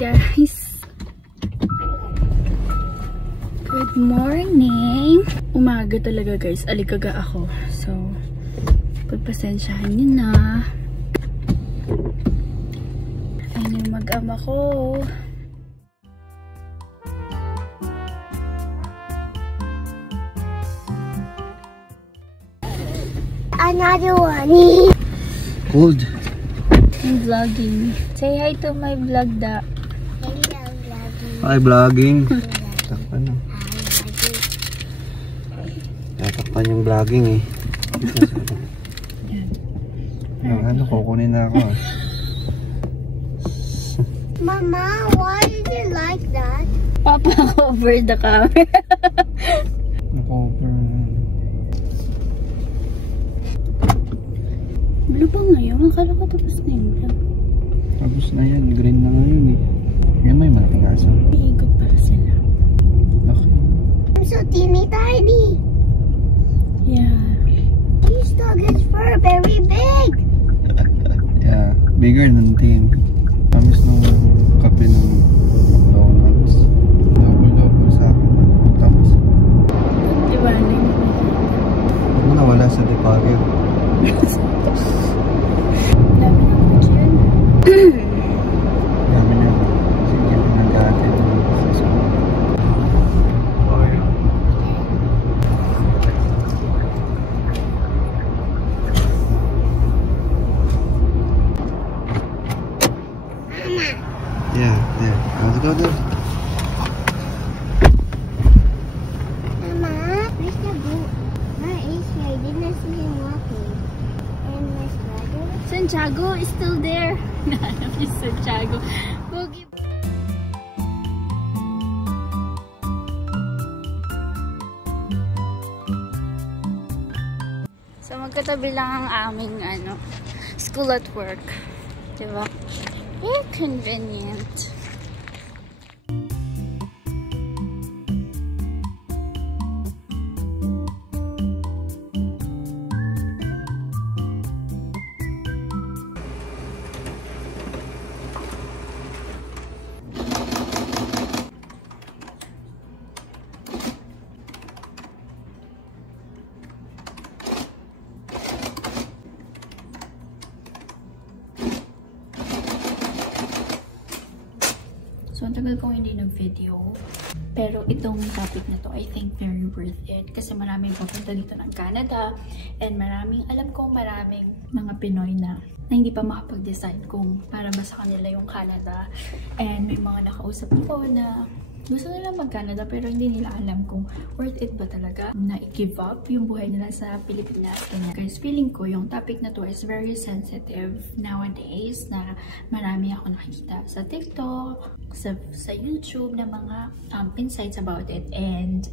guys! Good morning! Umaga talaga guys, aligaga ako. So, pagpasensyahan nyo na. Ayun yung mag-ama ko. Another one. Cold. I'm vlogging. Say hi to my vlog da. Hi vlogging. Takpan na. Takpan yung vlogging eh. Ano, kukunin na ako. Mama, why is it like that? Papa over the camera. Naka-over. Blue pa ngayon? Akala ko tapos na yung vlog. Tapos na yan. Green na ngayon eh. Yan may malaking aso. Iikot para sila. Okay. I'm so teeny tiny. Yeah. This dog is fur very big. Yeah. Bigger than team. Tamis nung kape ng McDonald's. Double sa akin. Tamis. Diba na yun? Huwag mo nawala sa deposit. Dami na ko dyan. Dami na. Sige mo na dati sa school. Yeah, there. Let's go there. Mama, where's the boat? Where is he? I didn't see him walking. And my brother? Santiago is still there. Nahanap yung Santiago. Bogey. So magkatabi lang ang aming school at work. Diba? Very convenient. So, ang tagal kong hindi nag-video. Pero itong topic na to, I think very worth it. Kasi maraming papunta dito ng Canada. And alam kong maraming mga Pinoy na hindi pa makapag-decide kung para ba sa kanila yung Canada. And may mga nakausap ko na gusto nila mag-Canada pero hindi nila alam kung worth it ba talaga na i-give up yung buhay nila sa Pilipinas. Kaya guys, feeling ko yung topic na to is very sensitive nowadays na marami ako nakikita sa TikTok, sa YouTube na mga insights about it, and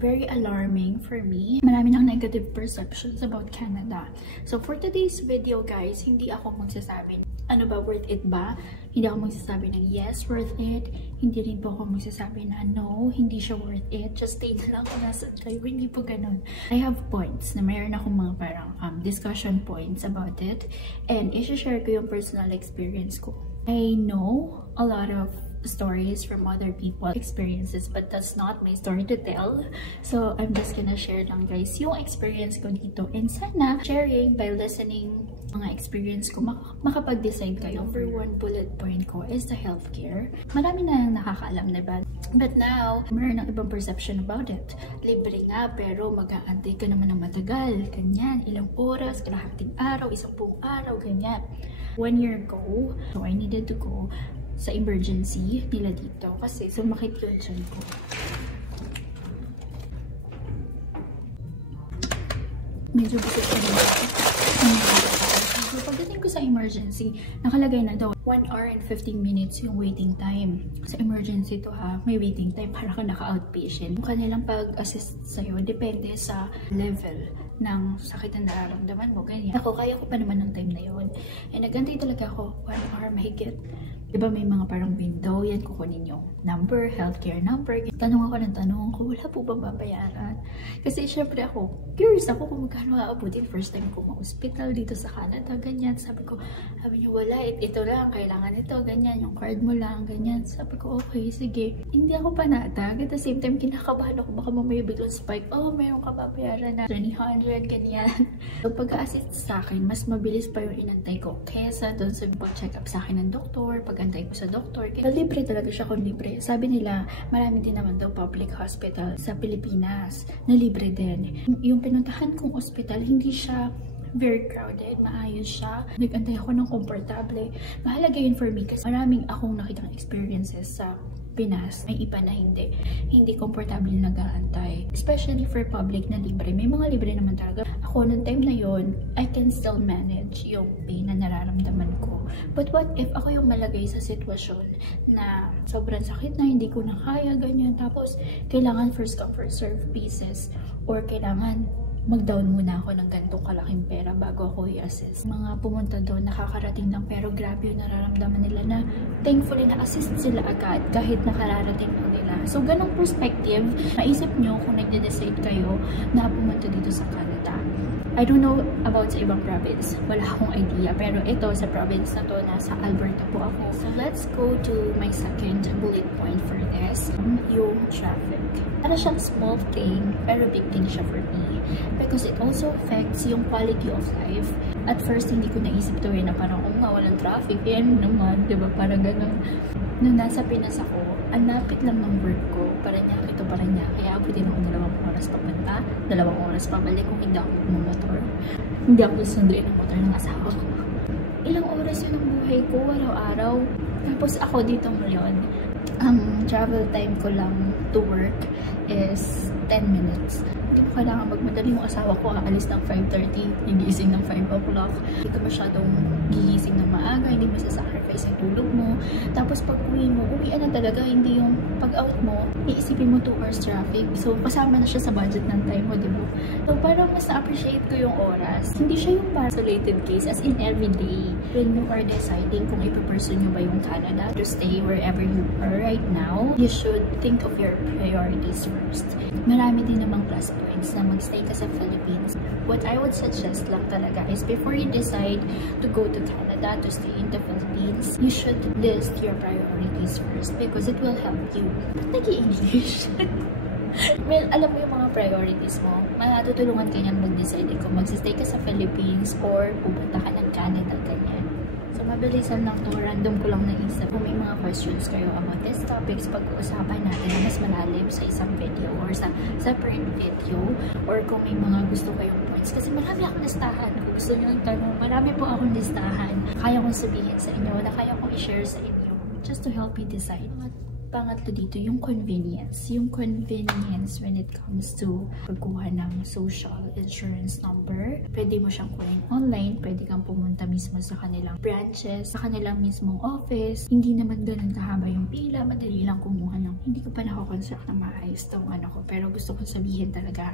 very alarming for me. Marami ng negative perceptions about Canada. So for today's video guys, hindi ako magsasabi ano ba, worth it ba? Hindi ako magsasabi ng yes, worth it. Hindi rin po ako magsasabi na no, hindi siya worth it. Just stay na lang kung nasa tayo. Hindi po ganun. I have points na mayroon akong mga parang discussion points about it. And i-share ko yung personal experience ko. I know a lot of stories from other people's experiences, but that's not my story to tell. So I'm just gonna share lang guys yung experience ko dito, and sana sharing by listening mga experience ko makapag-decide kayo. Number one bullet point ko is the healthcare. Marami na nakakaalam, diba? But now meron ng ibang perception about it. Libre nga pero mag-aantay ka naman ng matagal, ganyan, ilang oras, kalahating araw, isang buong araw, ganyan. 1 year ago, so I needed to go sa emergency nila dito kasi sumakit yung tiyan ko. Medyo busog pa rin ako. So pagdating ko sa emergency, nakalagay na daw 1 hour and 15 minutes yung waiting time. Sa emergency to ha, may waiting time para ka naka-outpatient. Yung kanilang pag-assist sa'yo, depende sa level ng sakit na nararamdaman mo, ganyan. Ako, kaya ko pa naman ng time na yun. And nagantay talaga ako 1 hour mahigit. Diba may mga parang window, yan kukunin yung number, healthcare number. Tanong ako ng tanong ko, wala po bang babayaran? Kasi syempre ako, curious ako kung magkano aabutin. First time ko ma-hospital dito sa Canada, ganyan. Sabi niya, wala, ito lang, kailangan ito, ganyan, yung card mo lang, ganyan. Sabi ko, okay, sige. Hindi ako panatag. At the same time, kinakabahan ako, baka mamaya biglang spike, oh, mayroon ka babayaran na 300, ganyan. So, pag-a-assist sa akin, mas mabilis pa yung inantay ko kesa doon sa pag-check up sa akin ng doktor, pag-antay ko sa doktor. Kaya libre talaga siya kung libre. Sabi nila, marami din naman daw public hospital sa Pilipinas na libre din. Yung pinuntahan kong hospital, hindi siya very crowded, maayos siya. Nag-antay ako ng komportable. Mahalaga yun for me kasi maraming akong nakitang experiences sa Pinas, may iba na hindi komportable nag-aantay. Especially for public na libre. May mga libre naman talaga. Ako, noong time na yon, I can still manage yung pain na nararamdaman ko. But what if ako yung malagay sa sitwasyon na sobrang sakit na, hindi ko na kaya, ganyan. Tapos, kailangan first come, first serve pieces. Or kailangan mag-down muna ako ng ganitong kalaking pera bago ako i-assist. Mga pumunta doon, nakakarating lang pero grabe yung nararamdaman nila na thankfully na-assist sila agad kahit nakararating lang nila. So, ganong perspective, naisip nyo kung nagde-decide kayo na pumunta dito sa Canada. I don't know about sa ibang province. Wala akong idea. Pero ito, sa province na to, nasa Alberta po ako. So, let's go to my second bullet point for this. Yung traffic. Para siyang small thing, pero big thing siya for me. Because it also affects yung quality of life. At first, hindi ko naisip to na parang, walang traffic. Yan naman, diba? Parang ganun. Nung nasa Pinas ako, ang lapit lang ng work ko. Paranaque, ito Paranaque. Kaya abutin ako 2 oras papunta, 2 oras pabalik kung hindi ako motor. Hindi ako susunduin ng motor ng asawa ko. Ilang oras yun ang buhay ko, araw-araw. Tapos ako dito ngayon, ang travel time ko lang to work is 10 minutes. Hindi ko kailangan magmadali. Yung asawa ko aalis ng 5:30, nagising ng 5 o'clock. Hindi ka masyadong gigising ng maaga, hindi mo sasacrifice yung tulog mo. Tapos pag uwi mo, uwian na talaga, hindi yung pag-out mo, iisipin mo 2 hours traffic. So, kasama na siya sa budget ng time mo, di ba? So, parang mas na-appreciate ko yung oras. Hindi siya yung isolated case, as in everyday. When you are deciding kung ipapursue nyo ba yung Canada to stay wherever you are right now, you should think of your priorities first. Marami din namang plus points na magstay ka sa Philippines. What I would suggest lang talaga is before you decide to go to Canada, to stay in the Philippines, you should list your priorities first because it will help you. Nag-i-English. Well, alam mo yung mga priorities mo, matutulungan ka niyan mag-decide kung magsistay ka sa Philippines or pupunta ka ng Canada, ganyan. So, mabilisan lang to, random ko lang naisip. Kung may mga questions kayo about these topics, pag-uusapan natin na mas malalim sa isang video or sa separate video, or kung may mga gusto kayong points. Kasi marami akong listahan. Kung gusto nyo ng tanong, marami po akong listahan. Kaya kong sabihin sa inyo, na kaya kong i-share sa inyo just to help you decide. Pangatlo dito, yung convenience. Yung convenience when it comes to pagkuha ng social insurance number. Pwede mo siyang kunin online. Pwede kang pumunta mismo sa kanilang branches, sa kanilang mismong office. Hindi naman ganun kahaba yung pila. Madali lang kumuha ng. Hindi ko pa nakakonstruct na maayos tong ano ko. Pero gusto kong sabihin talaga.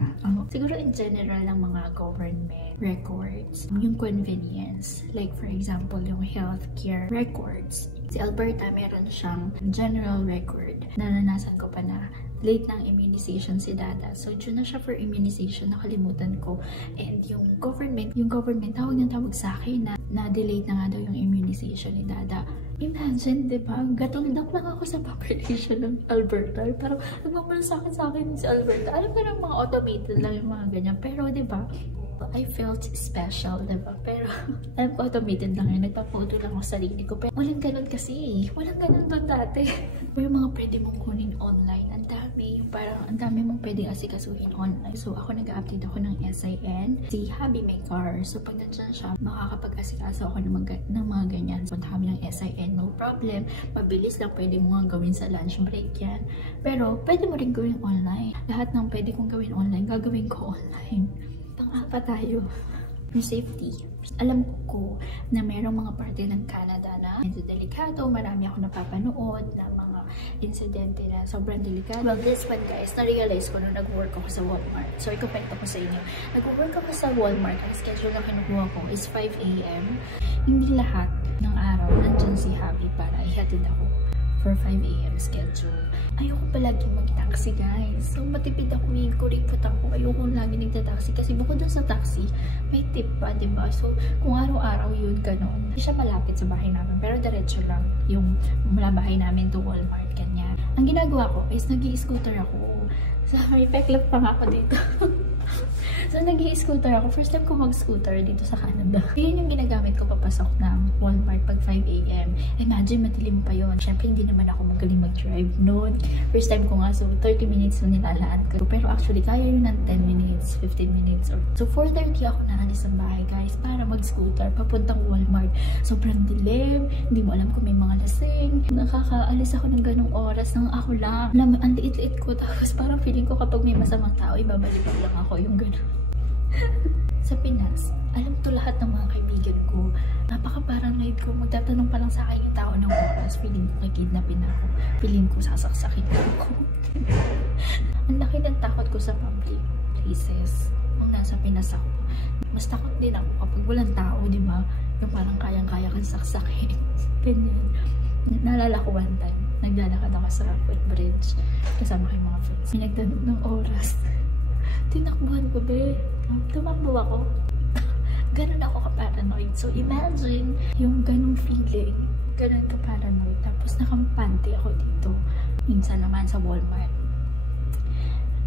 Siguro in general ng mga government records. Yung convenience. Like for example, yung healthcare records. Si Alberta, meron siyang general record. Naranasan ko pa na late ng immunization si Dada. So, dyan na siya for immunization. Nakalimutan ko. And yung government, tawag sa akin na delayed na nga daw yung immunization ni Dada. Imagine, di ba? Gatuldak lang ako sa population ng Alberta. Parang nagmamalasakit sa akin si Alberta. Alam ko ng mga automated lang yung mga ganyan. Pero, di ba? I felt special, diba? Pero, alam ko, automated lang yun. Nagpa-photo lang ako sa sarili ko. Pero, walang ganun kasi. Walang ganun doon dati. Yung mga pwede mong kunin online, ang dami. Parang, ang dami mong pwede asikasuhin online. So, ako nag-update ako ng SIN. Si Habi may car. So, pag nandiyan siya, makakapag-asikaso ako ng mga ganyan. Punta kami ng SIN, no problem. Mabilis lang, pwede mo nga gawin sa lunch break yan. Pero, pwede mo rin gawin online. Lahat ng pwede kong gawin online, gagawin ko online. Pang-apa tayo. Yung safety. Alam ko na mayroong mga parte ng Canada na medyo delikado. Marami ako napapanood na mga insidente na sobrang delikado. Well, this one guys, na-realize ko nung nag-work ako sa Walmart. So, ikukwento ko sa inyo. Nag-work ako sa Walmart. Ang schedule na kinukuha ko is 5 AM. Hindi lahat ng araw, nandyan si Happy para ihatid ako for 5 AM schedule. Ayoko palagi mag-taxi, guys. So, matipid ako, may kuripot ako. Ayoko lagi nagta-taxi kasi bukod doon sa taxi, may tip pa, diba? So, kung araw-araw yun, ganon. Hindi siya malapit sa bahay namin, pero diretso lang yung mula bahay namin to Walmart, ganyan. Ang ginagawa ko is nag-i-scooter ako. So, may peklap pa nga ako dito. So, nag-i-scooter ako. First time ko mag-scooter dito sa Canada. Yun yung ginagamit ko papasok ng Walmart pag 5 AM. Imagine, madilim pa yun. Siyempre, hindi naman ako magaling mag-drive noon. First time ko nga, so 30 minutes na nilalaan ko. Pero actually, kaya yun ng 10 minutes, 15 minutes. So, 4:30 ako naalis ng bahay, guys, para mag-scooter papuntang Walmart. Sobrang dilim. Hindi mo alam kung may mga lasing. Nakakaalis ako ng ganong oras nang ako lang. Alam, ang liit-liit ko. Tapos parang feeling ko kapag may masamang tao, ibabalikan lang ako yung ganon. Sa Pinas, alam to lahat ng mga kaibigan ko. Napaka-paranoid ko. Magtatanong pa lang sa akin yung tao ng oras. Feeling ko kikidnapin ako. Feeling ko sasaksakin ako. Ang laki ng takot ko sa public places. Nung nasa Pinas ako. Mas takot din ako kapag walang tao, di ba? Yung parang kayang-kaya kang saksakin. Ganyan. Naalala ko one time, naglalakad ako sa footbridge kasama kay mga friends. May nagtanong ng oras. Tinakbuhan ko, be. Tumakbo ako. Ganun ako ka-paranoid. So, imagine yung ganung feeling. Ganun ka-paranoid. Tapos, nakampante ako dito. Minsan naman sa Walmart.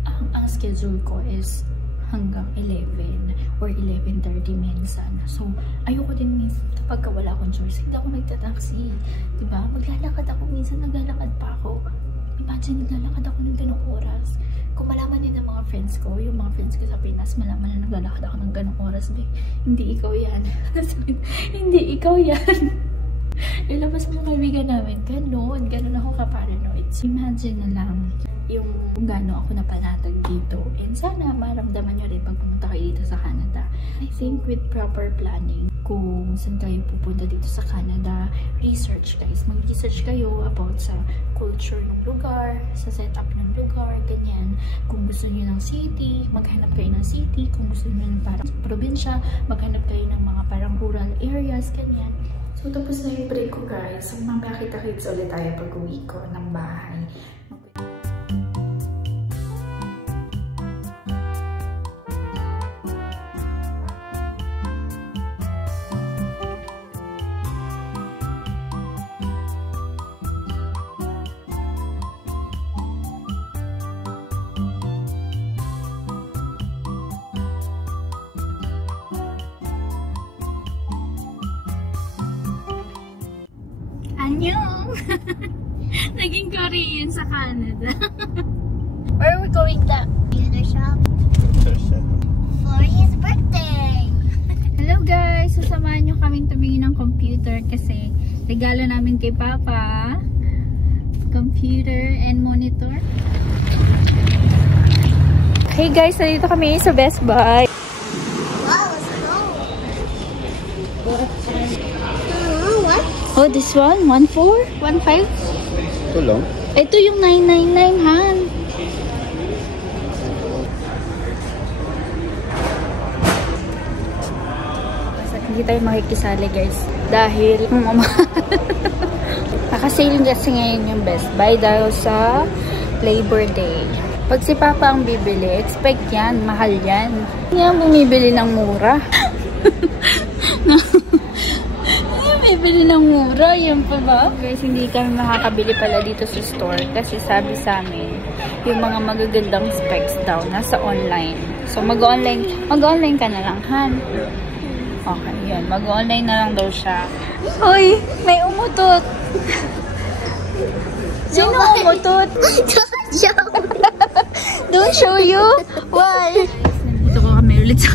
Ang schedule ko is hanggang 11 or 11:30 minsan. So, ayoko din minsan kapag wala akong choice. Hindi ako nagta-taxi. Diba? Maglalakad ako. Minsan naglalakad pa ako. Imagine, naglalakad ako ng ganong oras. Kung malaman din ng mga friends ko, yung mga friends ko sa Pinas, malaman na naglalakad ako ng ganong oras, be, hindi ikaw yan. Hindi ikaw yan. Ilabas mo kaibigan namin, ganon ako ka-paranoid. So, imagine na lang yung kung gano'n ako napanatag dito. And sana maramdaman nyo rin pag pumunta kayo dito sa Canada. I think with proper planning, kung saan kayo pupunta dito sa Canada, research guys. Mag-research kayo about sa culture ng lugar, sa setup ng lugar, ganyan. Kung gusto nyo ng city, maghanap kayo ng city. Kung gusto nyo ng parang probinsya, maghanap kayo ng mga parang rural areas, ganyan. So, tapos na yung break ko guys. So, mamaya kita-kits ulit tayo pag-uwi ko ng bahay. Annyeong! Naging Korean sa Canada. Where are we going to? Theater shop. For his birthday. Hello guys! Sasamahan nyo kaming tumingin ng computer kasi regalo namin kay Papa. Computer and monitor. Hey guys! Nandito kami sa Best Buy. Wow, slow. What? Oh, this one? 1.4? 1.5? Ito lang. Ito yung 999, Han. Hindi tayo makikisali, guys. Dahil, nakasale kasi ngayon yung Best Buy dahil sa Labor Day. Pag si Papa ang bibili, expect yan. Mahal yan. Hindi yan bumibili ng mura. Bibili ng mura, yan pa ba? Guys, hindi kami makakabili pala dito sa store kasi sabi sa amin, yung mga magagandang specs daw nasa online. So, mag-online ka na lang, Han. Okay, yan. Mag-online na lang daw siya. Hoy, may umutot. Sino umutot? Don't show you. Why? Nandito ko kami ulit sa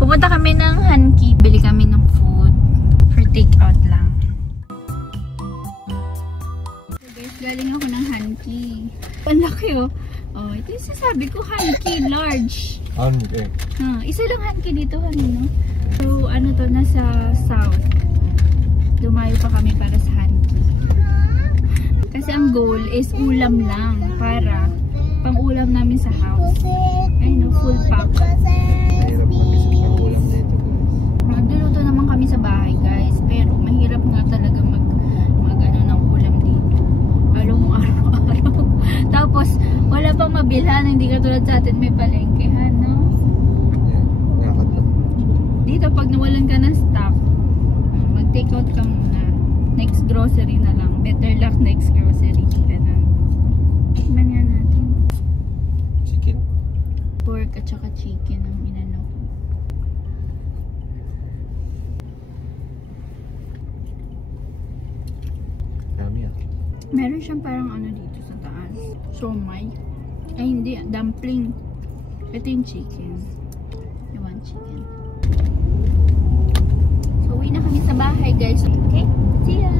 pupunta kami ng Hanki. Bili kami ng food. Take out lang. So guys, galing ako ng Hanki. Ang laki oh. Oh, ito yung sasabi ko, Hanki, large. Hanki. Isa lang Hanki dito kanino. So, ano to, nasa south. Dumayo pa kami para sa Hanki. Kasi ang goal is ulam lang. Para pang ulam namin sa house. Ay no, full pack. Nagluluto naman kami sa bahay guys. Pero mahirap Tapos, wala pang mabilhan. Hindi katulad sa atin may palengkehan, no? Dito, pag nawalan ka ng stock, mag-take out ka muna. Next grocery na lang. Better luck next grocery. Ganun. Tikman nga natin. Chicken. Pork at saka chicken ang inano ko. Dami ah. Meron siyang parang ano dito sa taas. Siomai. Ay hindi, dumpling. Ito yung chicken. You want chicken. So, uwi na kami sa bahay guys. Okay? See ya!